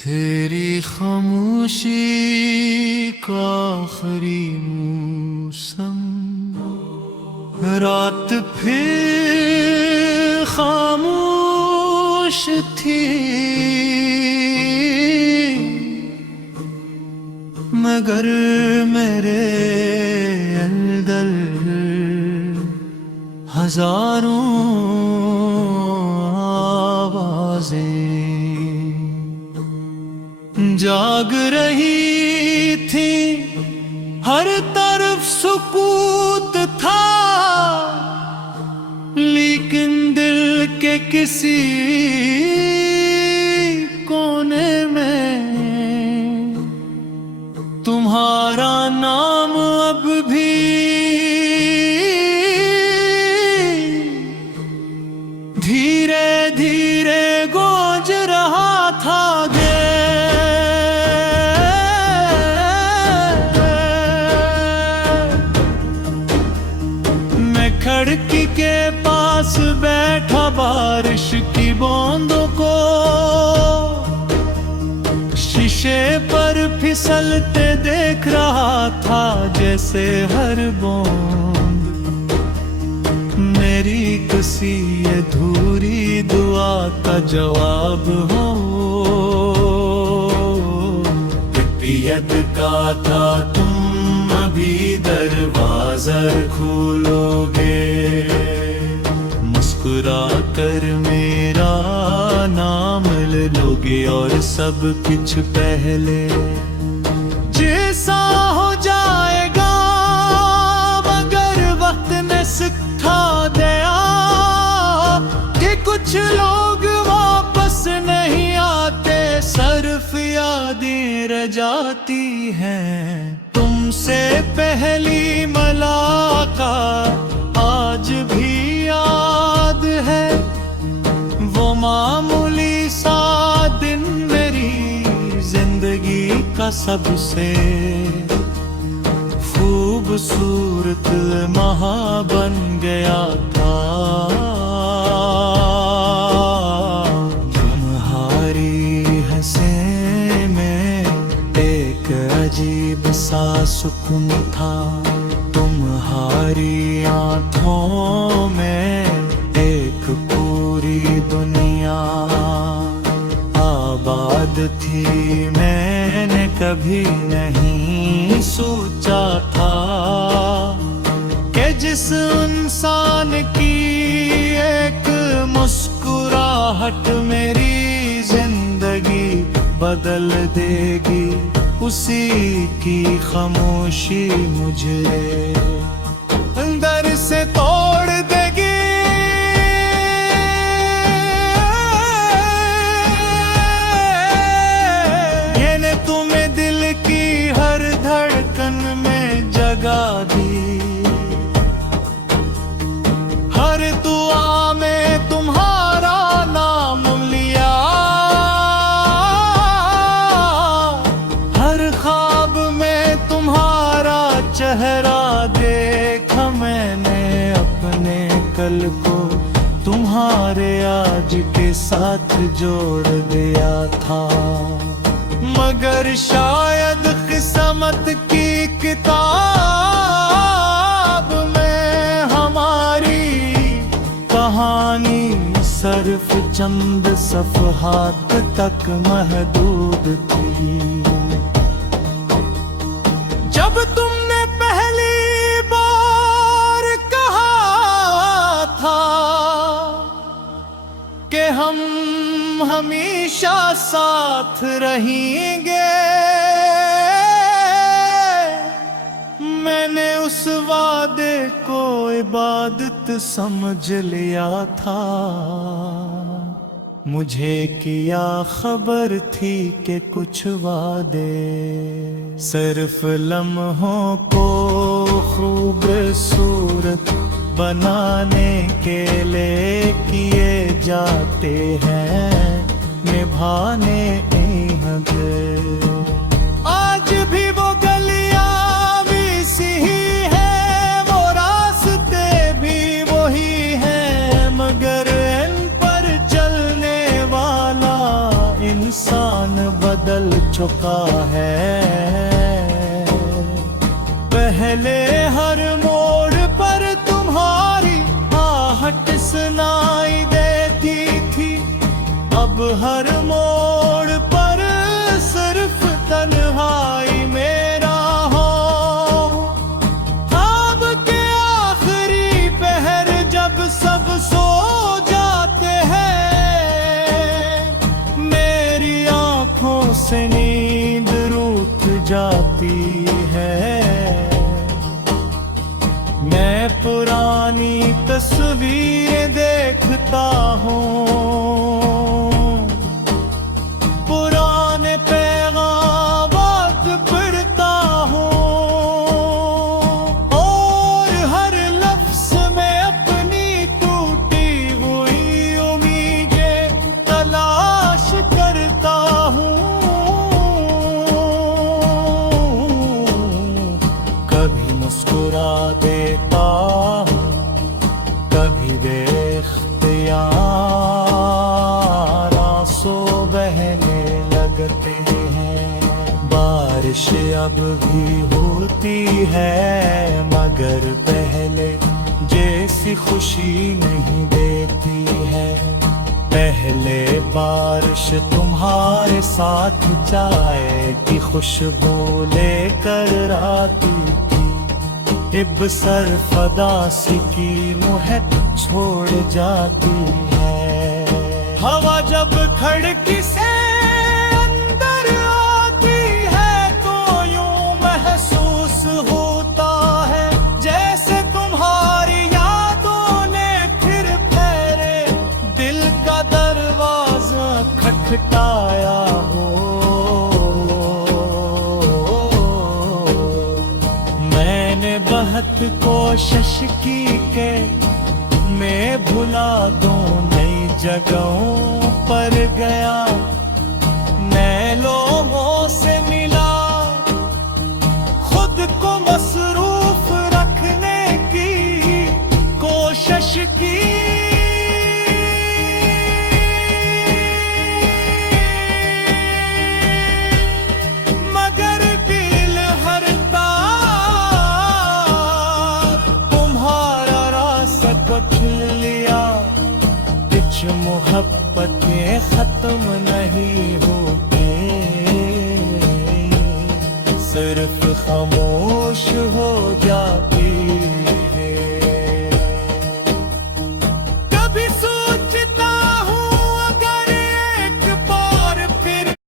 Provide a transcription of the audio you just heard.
तेरी खामोशी का आखिरी मौसम, रात फिर खामोश थी, मगर मेरे अंदर हजारों आवाजें जाग रही थी। हर तरफ सुकूत था, लेकिन दिल के किसी कोने में तुम्हारा नाम अब भी धीरे धीरे गूंज रहा था। खिड़की के पास बैठा बारिश की बूंदों को शीशे पर फिसलते देख रहा था, जैसे हर बूंद मेरी किसी अधूरी दुआ का जवाब हो। पियत का था तुम अभी दरवाजा खोलोगे, मुस्कुरा कर मेरा नाम ले लोगे, और सब कुछ पहले जैसा हो जाएगा। मगर वक्त ने सिखा दिया कि कुछ लोग वापस नहीं आते, सिर्फ यादें रह जाती हैं। तुमसे पहली मुलाकात आज भी याद है, वो मामूली सा दिन मेरी जिंदगी का सबसे खूबसूरत लम्हा बन गया था। तुम्हारी हंसी में एक अजीब सा सुकून था, तुम्हारी आँखों में एक पूरी दुनिया आबाद थी। मैंने कभी नहीं सोचा था कि जिस इंसान की एक मुस्कुराहट मेरी जिंदगी बदल देगी, उसी की खामोशी मुझे अंदर से तोड़ देगी। मैंने तुम्हें दिल की हर धड़कन में जगा दी, हर दुआ में तुम्हारा नाम लिया, हर ख्वाब में तुम्हारा चेहरा देखा मैंने। अपने कल को तुम्हारे आज के साथ जोड़ दिया था, मगर शायद किस्मत की किताब में हमारी कहानी सिर्फ चंद सफ़हात तक महदूद थी। जब तुमने पहली बार कहा था कि हम हमेशा साथ रहेंगे, मैंने उस वादे को इबादत समझ लिया था। मुझे क्या खबर थी कि कुछ वादे सिर्फ लम्हों को खूबसूरत बनाने के लिए किए जाते हैं, निभाने नहीं। आज भी वो गलियां भी सी ही है, वो रास्ते भी वही हैं, मगर इन पर चलने वाला इंसान बदल चुका है। पहले हर मोड़ पर तुम्हारी आहट सुनाई देती थी, अब हर मोड़ पर सिर्फ तन्हाई मेरा हो। ख्वाब के आखिरी पहर जब सब सो जाते हैं, मेरी आंखों से नींद रूठ जाती है। मैं पुरानी तस्वीरें देखता हूँ, पुराने पैगामात पढ़ता हूँ, और हर लफ्ज में अपनी टूटी हुई उम्मीदें तलाश करता हूँ। कभी मुस्कुरा देता हूँ, कभी बेख्तियार आंसू बहने लगते हैं। बारिश अब भी होती है, मगर पहले जैसी खुशी नहीं देती है। पहले बारिश तुम्हारे साथ चाय की खुशबू लेकर आती थी, अब सरफदासी की मुहक छोड़ जाती है। हवा जब खिड़की से अंदर आती है तो यूं महसूस होता है जैसे तुम्हारी यादों ने फिर फेरे दिल का दरवाजा खटखटाया हो। मैंने बहुत कोशिश की कि मैं भुला दूं, नई जगहों पर गया, नए लोगों से मिला, खुद को मसरूफ रखने की कोशिश की। मगर दिल हरता तुम्हारा रास्ता बदल लिया। कुछ मोहब्बतें खत्म नहीं होती, सिर्फ खामोश हो जाती।